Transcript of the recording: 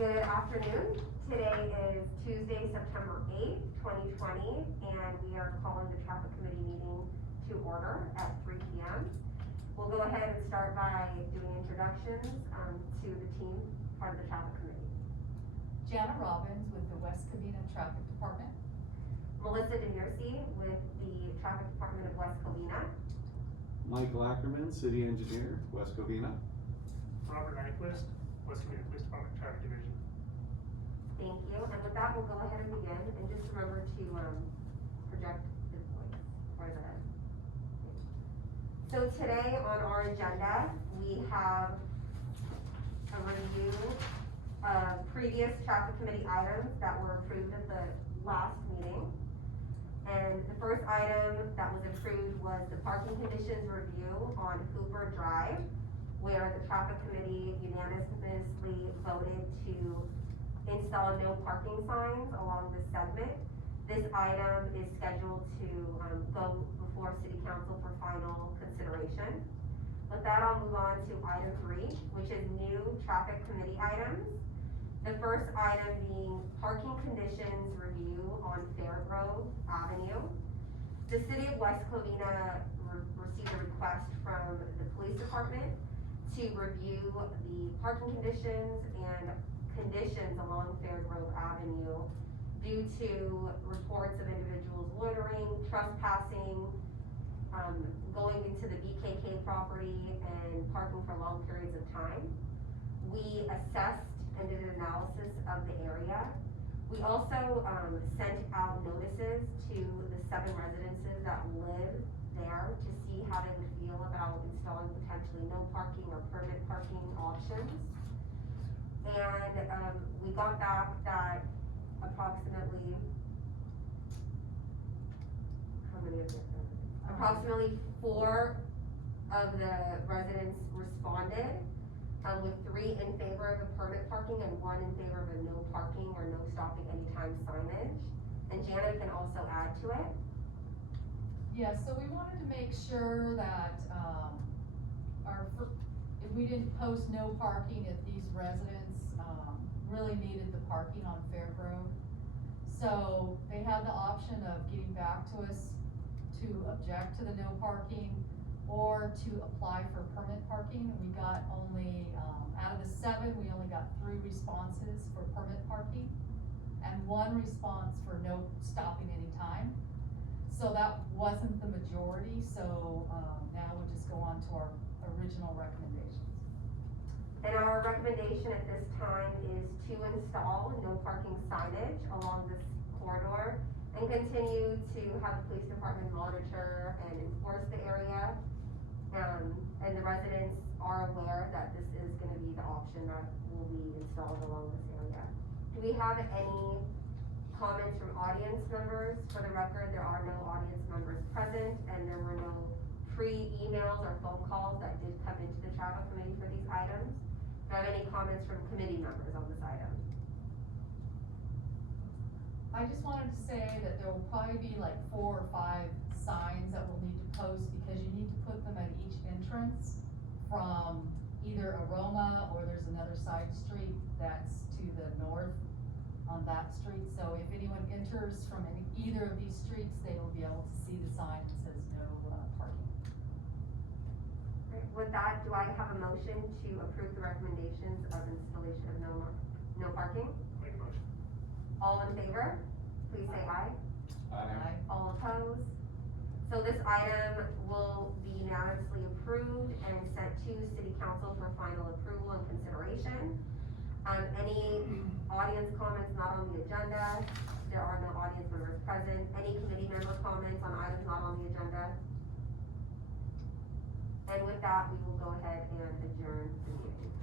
Good afternoon. Today is Tuesday, September 8th, 2020, and we are calling the traffic committee meeting to order at 3 p.m. We'll go ahead and start by doing introductions to the team, part of the traffic committee. Jana Robbins with the West Covina Traffic Department. Melissa DeMiercy with the Traffic Department of West Covina. Michael Ackerman, City Engineer, West Covina. Robert Nyquist, West Covina Police Department Traffic Division. Thank you, and with that, we'll go ahead and begin, and just remember to project the voice for the. So today on our agenda, we have a review of previous traffic committee items that were approved at the last meeting. And the first item that was approved was the parking conditions review on Hooper Drive, where the traffic committee unanimously voted to install no parking signs along this segment. This item is scheduled to go before City Council for final consideration. With that, I'll move on to item 3, which is new traffic committee items. The first item being parking conditions review on Fairgrove Avenue. The City of West Covina received a request from the police department to review the parking conditions and conditions along Fairgrove Avenue due to reports of individuals loitering, trespassing, going into the BKK property and parking for long periods of time. We assessed and did an analysis of the area. We also sent out notices to the 7 residences that live there to see how they would feel about installing potentially no parking or permit parking options. And we got back that approximately, how many of them? Approximately 4 of the residents responded, with 3 in favor of a permit parking and 1 in favor of a no parking or no stopping anytime signage. And Janet can also add to it. Yeah, so we wanted to make sure that, if we didn't post no parking, if these residents, really needed the parking on Fairgrove. So they had the option of getting back to us to object to the no parking or to apply for permit parking. We got only, out of the 7, we only got 3 responses for permit parking and 1 response for no stopping anytime. So that wasn't the majority, so now we'll just go on to our original recommendations. And our recommendation at this time is to install no parking signage along this corridor and continue to have the police department monitor and enforce the area. And the residents are aware that this is gonna be the option that will be installed along this area. Do we have any comments from audience members? For the record, there are no audience members present, and there were no pre-emails or phone calls that did come into the traffic committee for these items. Do you have any comments from committee members on this item? I just wanted to say that there will probably be like 4 or 5 signs that we'll need to post because you need to put them at each entrance from either Aroma or there's another side street that's to the north on that street. So if anyone enters from either of these streets, they will be able to see the sign that says no parking. Right. With that, do I have a motion to approve the recommendations of installation of no parking? Make a motion. All in favor, please say aye. Aye. All opposed? So this item will be unanimously approved and sent to City Council for final approval and consideration. Any audience comments not on the agenda? There are no audience members present. Any committee member comments on items not on the agenda? And with that, we will go ahead and adjourn the meeting.